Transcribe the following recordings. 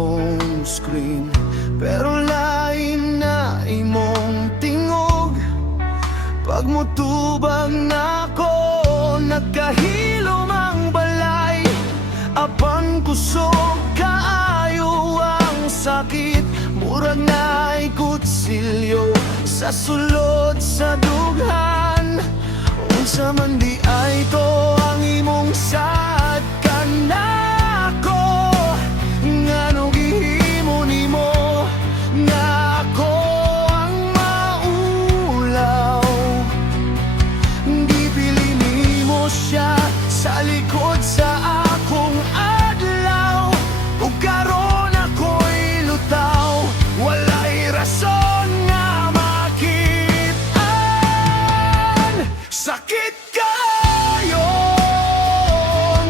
phone screen. Pero lain na imong tingog pag mutubag na ko, nagkahilom ang balay. Apan kusog kaayo ang sakit, murag na kutsilyo sa sulod sa dughan. Unsa man di ay to ang imong sad kanako, ngano gihimo nimo nga ako ang maulaw. Gipili nimo siya sa likod sa akong adlaw, ug karon ako'y lutaw. Walay rason nga makitaan. Sakit kayo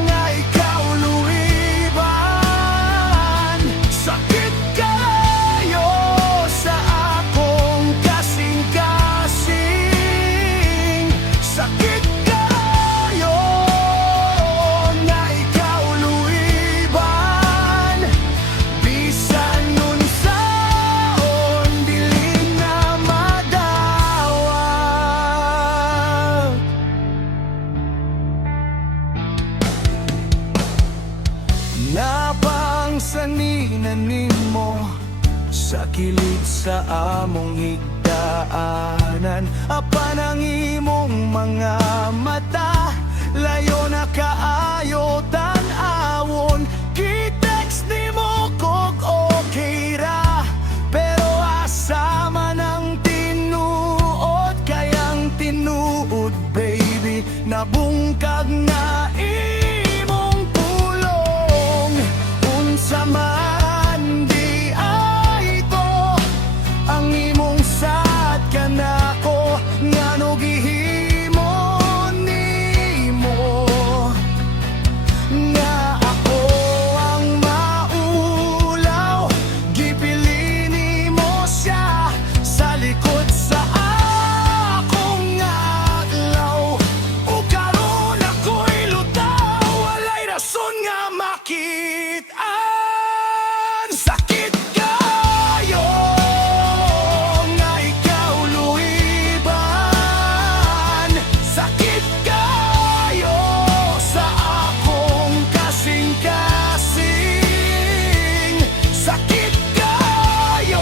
nga ikaw luiban. Sakit kayo sa akong kasing-kasing. Sakit kayo nga ikaw luiban. Bisan nun saon dili na madawat. Napangsanina nimo sa kilid sa among higdaanan. Apan ang imong mga mata layo na kaayo tan-awon. Gi-text nimo kog okay ra, pero asa man ang tinuod, kayang tinuod baby. Nabungkag na imong pulong. Unsa man di ay to ang imong sad kanako, ngano gihimo nimo nga ako ang maulaw. Gipili nimo siya sa likod sa akong adlaw, ug karon ako'y lutaw. Walay rason nga makitaan. Sakit kayo nga ikaw luiban. Sakit kayo sa akong kasing-kasing. Sakit kayo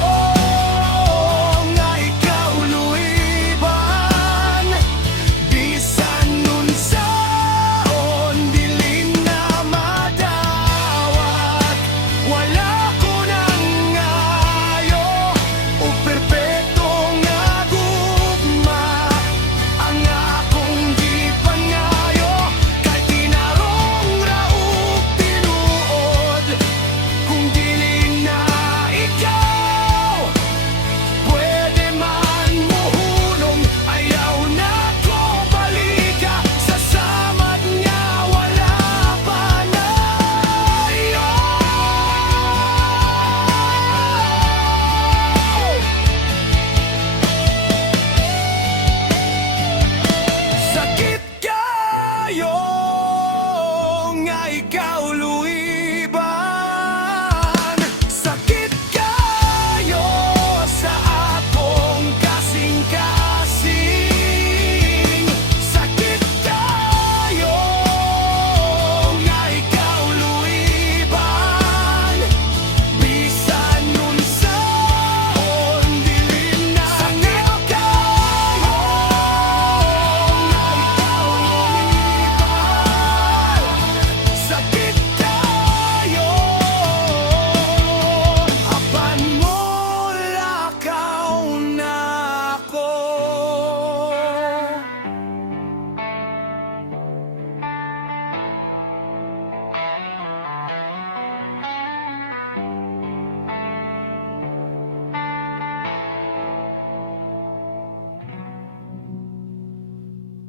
nga ikaw luiban. Bisan nun saon dili na madawat. Wala ko nang ngayo o perpekto nga gugma. Ang akong gipangayo kay tinarong raog tinuod. Kung dili na ikaw, pwede man muhunong. Ayaw na ko balika sa samad nga wala pa na. Sakit